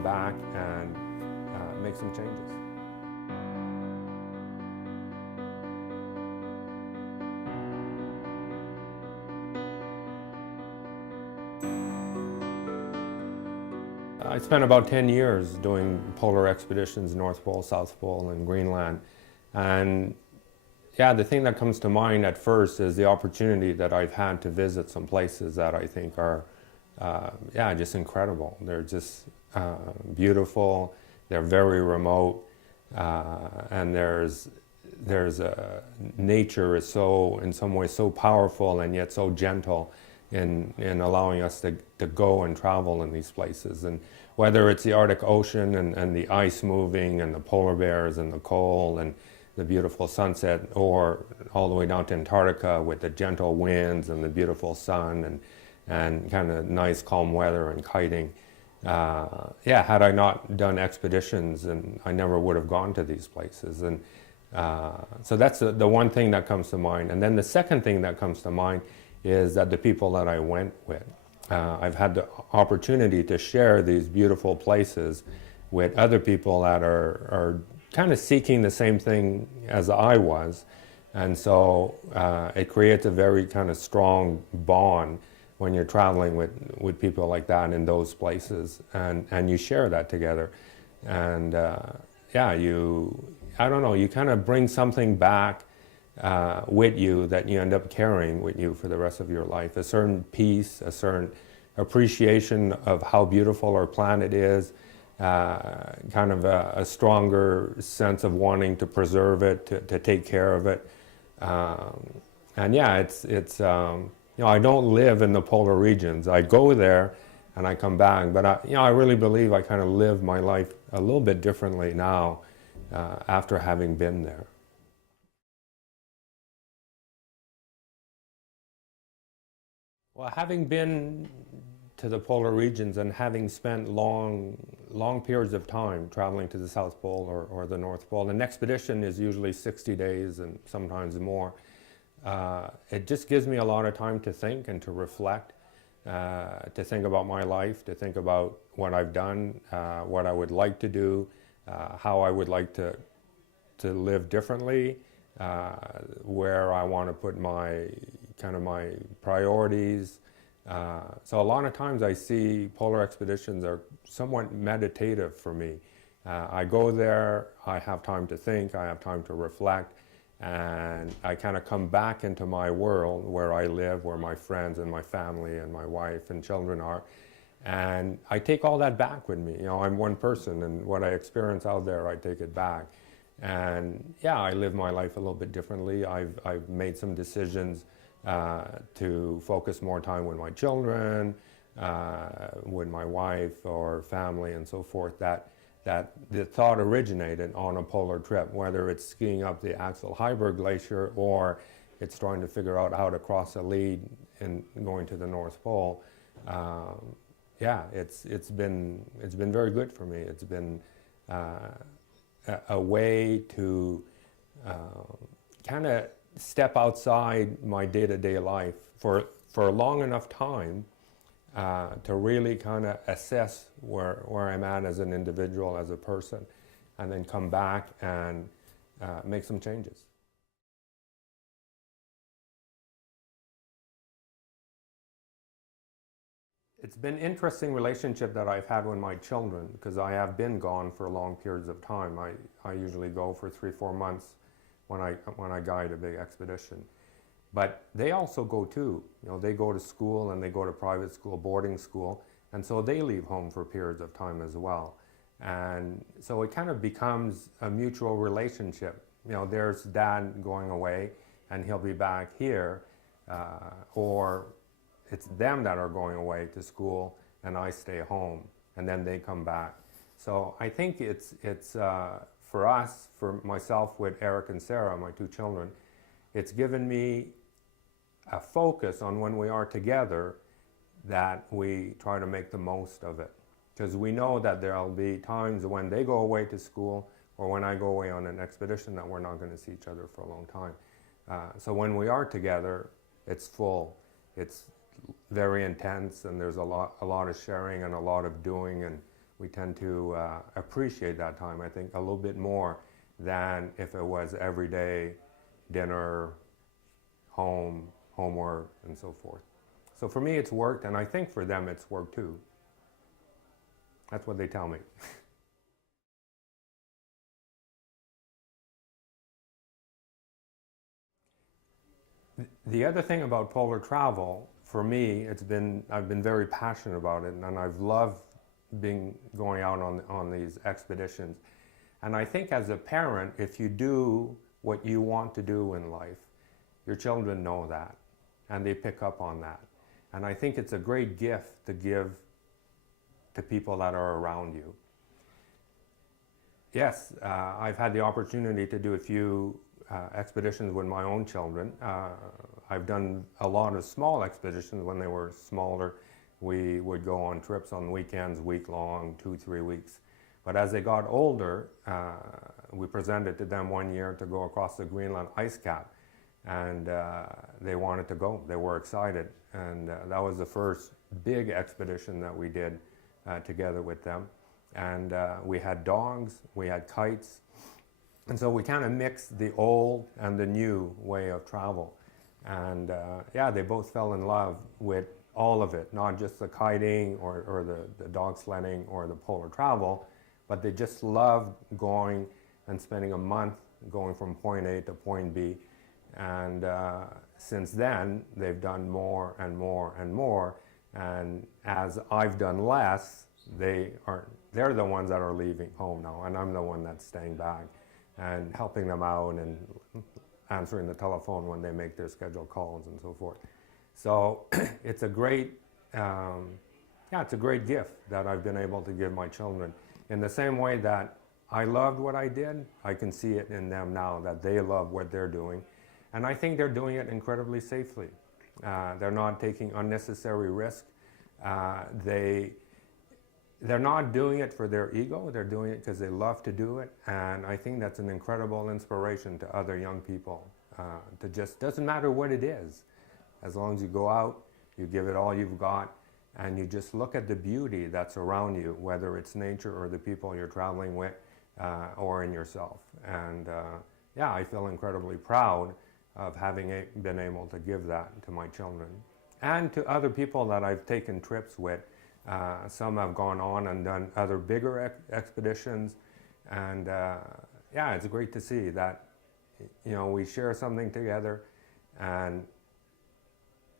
come back and make some changes. I spent about 10 years doing polar expeditions, North Pole, South Pole, and Greenland. And yeah, the thing that comes to mind at first is the opportunity that I've had to visit some places that I think are, just incredible. They're just beautiful, they're very remote, and nature is so, in some ways, so powerful and yet so gentle in allowing us to go and travel in these places. And whether it's the Arctic Ocean and the ice moving and the polar bears and the cold and the beautiful sunset, or all the way down to Antarctica with the gentle winds and the beautiful sun and kind of nice calm weather and kiting. Had I not done expeditions, and I never would have gone to these places. And so that's the one thing that comes to mind. And then the second thing that comes to mind is that the people that I went with. I've had the opportunity to share these beautiful places with other people that are kind of seeking the same thing as I was. And so it creates a very kind of strong bond when you're traveling with people like that in those places, and you share that together. And you kind of bring something back with you that you end up carrying with you for the rest of your life. A certain peace, a certain appreciation of how beautiful our planet is, kind of a stronger sense of wanting to preserve it, to take care of it. I don't live in the polar regions. I go there and I come back, but I really believe I kind of live my life a little bit differently now after having been there. Well, having been to the polar regions and having spent long periods of time traveling to the South Pole or the North Pole, an expedition is usually 60 days and sometimes more. It just gives me a lot of time to think and to reflect, to think about my life, to think about what I've done, what I would like to do, how I would like to live differently, where I want to put my priorities. So a lot of times I see polar expeditions are somewhat meditative for me. I go there, I have time to think, I have time to reflect, and I kind of come back into my world where I live, where my friends and my family and my wife and children are, and I take all that back with me. I'm one person, and what I experience out there, I take it back. And I live my life a little bit differently. I've made some decisions to focus more time with my children, with my wife or family and so forth, that the thought originated on a polar trip, whether it's skiing up the Axel Heiberg Glacier or it's trying to figure out how to cross a lead and going to the North Pole. It's been very good for me. It's been a way to kind of step outside my day-to-day life for a long enough time to really kind of assess where I'm at as an individual, as a person, and then come back and make some changes. It's been an interesting relationship that I've had with my children, because I have been gone for long periods of time. I usually go for 3-4 months when I guide a big expedition. But they also go too. They go to school and they go to private school, boarding school, and so they leave home for periods of time as well. And so it kind of becomes a mutual relationship. There's dad going away and he'll be back here, or it's them that are going away to school and I stay home and then they come back. So I think it's for us, for myself with Eric and Sarah, my 2 children, it's given me a focus on when we are together that we try to make the most of it. Because we know that there'll be times when they go away to school or when I go away on an expedition that we're not going to see each other for a long time. So when we are together, it's full. It's very intense, and there's a lot of sharing and a lot of doing and we tend to appreciate that time, I think, a little bit more than if it was every day, dinner, home, homework, and so forth. So for me it's worked, and I think for them it's worked too. That's what they tell me. The other thing about polar travel, for me, I've been very passionate about it, and I've loved going out on these expeditions. And I think as a parent, if you do what you want to do in life, your children know that, and they pick up on that. And I think it's a great gift to give to people that are around you. Yes, I've had the opportunity to do a few expeditions with my own children. I've done a lot of small expeditions when they were smaller. We would go on trips on weekends, week-long, 2-3 weeks. But as they got older, we presented to them one year to go across the Greenland ice cap, and they wanted to go. They were excited, and that was the first big expedition that we did together with them. And we had dogs, we had kites, and so we kind of mixed the old and the new way of travel. And yeah, they both fell in love with all of it, not just the kiting or the dog sledding or the polar travel, but they just loved going and spending a month going from point A to point B. And since then, they've done more and more and more. And as I've done less, they're the ones that are leaving home now, and I'm the one that's staying back and helping them out and answering the telephone when they make their scheduled calls and so forth. So it's a great, it's a great gift that I've been able to give my children. In the same way that I loved what I did, I can see it in them now that they love what they're doing. And I think they're doing it incredibly safely. They're not taking unnecessary risk. They're not doing it for their ego, they're doing it because they love to do it, and I think that's an incredible inspiration to other young people. Doesn't matter what it is, as long as you go out, you give it all you've got, and you just look at the beauty that's around you, whether it's nature or the people you're traveling with, or in yourself. And yeah, I feel incredibly proud of having been able to give that to my children. And to other people that I've taken trips with. Some have gone on and done other bigger expeditions, and yeah, it's great to see that, you know, we share something together, and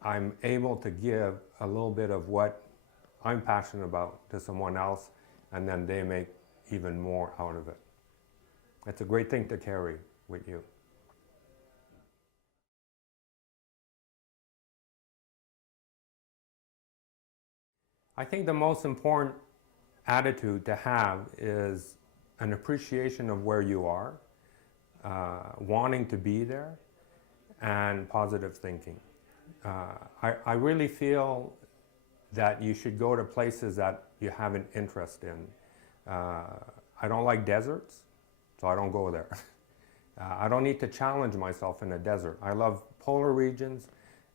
I'm able to give a little bit of what I'm passionate about to someone else, and then they make even more out of it. It's a great thing to carry with you. I think the most important attitude to have is an appreciation of where you are, wanting to be there, and positive thinking. I really feel that you should go to places that you have an interest in. I don't like deserts, so I don't go there. I don't need to challenge myself in a desert. I love polar regions,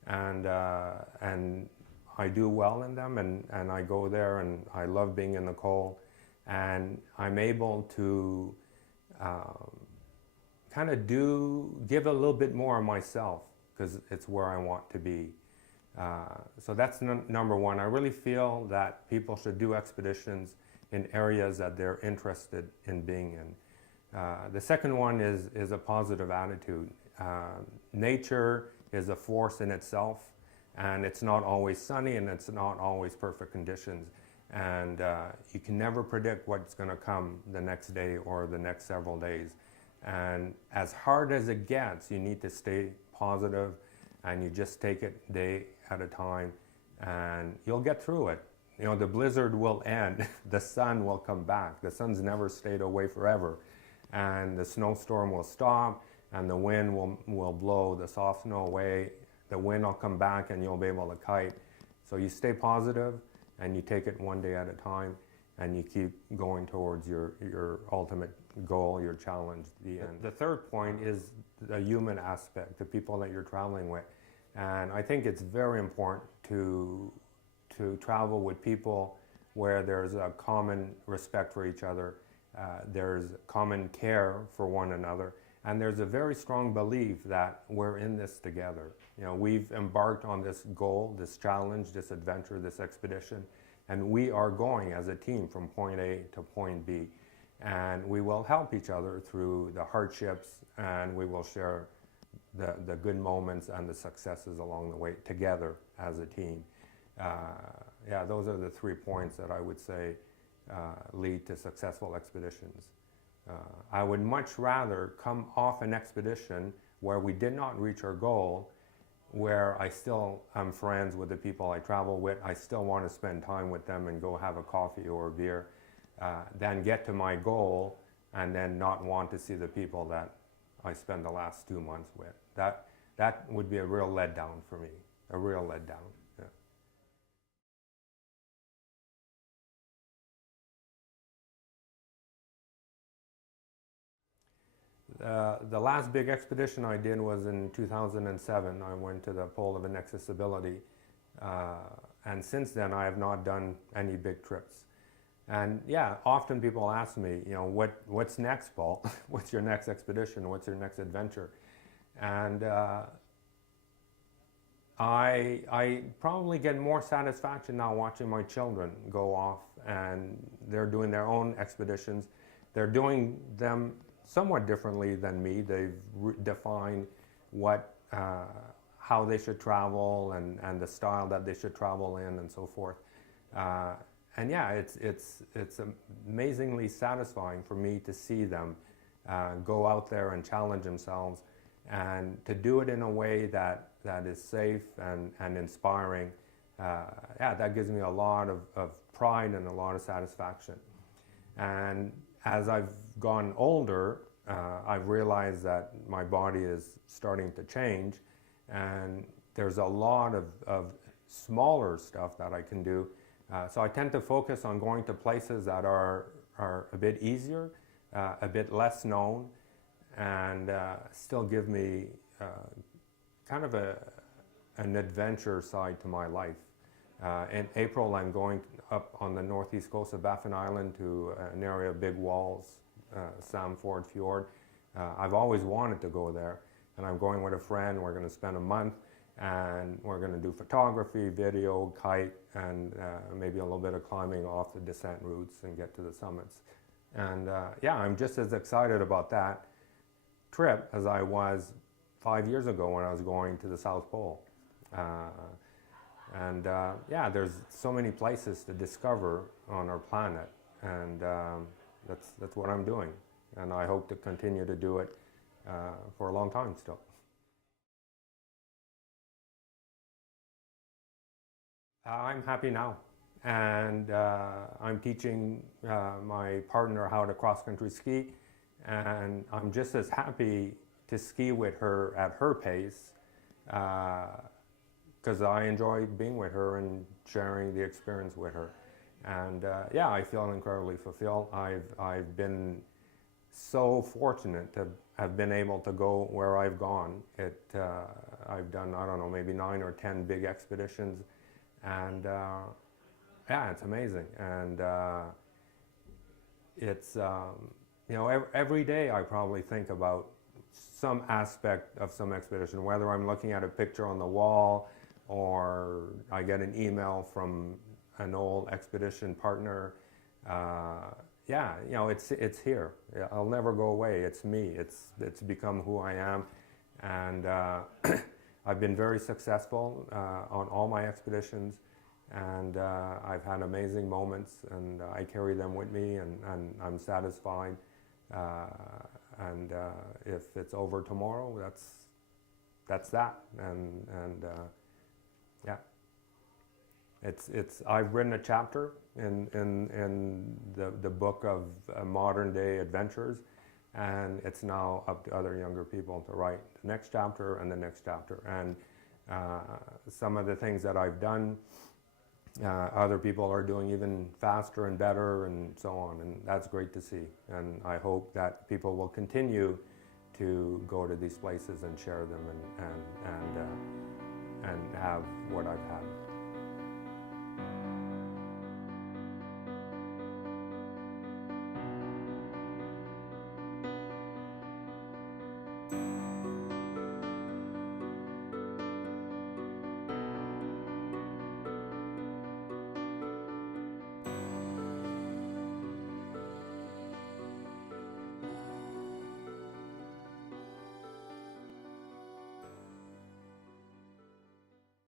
and I do well in them, and I go there, and I love being in the cold, and I'm able to kind of give a little bit more of myself, because it's where I want to be. So that's number one. I really feel that people should do expeditions in areas that they're interested in being in. The second one is a positive attitude. Nature is a force in itself, and it's not always sunny, and it's not always perfect conditions. And you can never predict what's going to come the next day or the next several days. And as hard as it gets, you need to stay positive, and you just take it day at a time, and you'll get through it. You know, the blizzard will end, the sun will come back. The sun's never stayed away forever. And the snowstorm will stop, and the wind will blow the soft snow away. The wind will come back, and you'll be able to kite. So you stay positive, and you take it one day at a time, and you keep going towards your ultimate goal, your challenge, the end. The third point is the human aspect, the people that you're traveling with. And I think it's very important to travel with people where there's a common respect for each other, there's common care for one another, and there's a very strong belief that we're in this together. You know, we've embarked on this goal, this challenge, this adventure, this expedition, and we are going as a team from point A to point B. And we will help each other through the hardships, and we will share the good moments and the successes along the way together as a team. Yeah, those are the 3 points that I would say lead to successful expeditions. I would much rather come off an expedition where we did not reach our goal, where I still am friends with the people I travel with, I still want to spend time with them and go have a coffee or a beer, than get to my goal and then not want to see the people that I spend the last 2 months with. That would be a real letdown for me, a real letdown. The last big expedition I did was in 2007. I went to the Pole of Inaccessibility, and since then I have not done any big trips. And yeah, often people ask me, you know, what's next, Paul? What's your next expedition? What's your next adventure? And I probably get more satisfaction now watching my children go off, and they're doing their own expeditions. They're doing them somewhat differently than me. They've defined how they should travel and the style that they should travel in and so forth. And yeah, it's amazingly satisfying for me to see them go out there and challenge themselves, and to do it in a way that is safe and inspiring. Yeah, that gives me a lot of pride and a lot of satisfaction. And as I've gone older, I've realized that my body is starting to change, and there's a lot of smaller stuff that I can do. So I tend to focus on going to places that are a bit easier, a bit less known, and still give me kind of an adventure side to my life. In April, I'm going up on the northeast coast of Baffin Island to an area of big walls, Samford Fjord. I've always wanted to go there, and I'm going with a friend. We're going to spend a month, and we're going to do photography, video, kite, and maybe a little bit of climbing off the descent routes and get to the summits. And yeah, I'm just as excited about that trip as I was 5 years ago when I was going to the South Pole. And yeah, there's so many places to discover on our planet, and that's what I'm doing, and I hope to continue to do it for a long time still. I'm happy now, and I'm teaching my partner how to cross-country ski, and I'm just as happy to ski with her at her pace, because I enjoy being with her and sharing the experience with her. And yeah, I feel incredibly fulfilled. I've been so fortunate to have been able to go where I've gone. I've done, I don't know, maybe 9 or 10 big expeditions, and yeah, it's amazing. And it's, you know, every day I probably think about some aspect of some expedition, whether I'm looking at a picture on the wall, or I get an email from an old expedition partner. Yeah, you know, it's here. I'll never go away. It's me. It's become who I am, and I've been very successful on all my expeditions, and I've had amazing moments, and I carry them with me, and I'm satisfied. And if it's over tomorrow, that's that, and yeah. I've written a chapter in the book of modern day adventures, and it's now up to other younger people to write the next chapter and the next chapter. And some of the things that I've done, other people are doing even faster and better and so on, and that's great to see. And I hope that people will continue to go to these places and share them and have what I've had.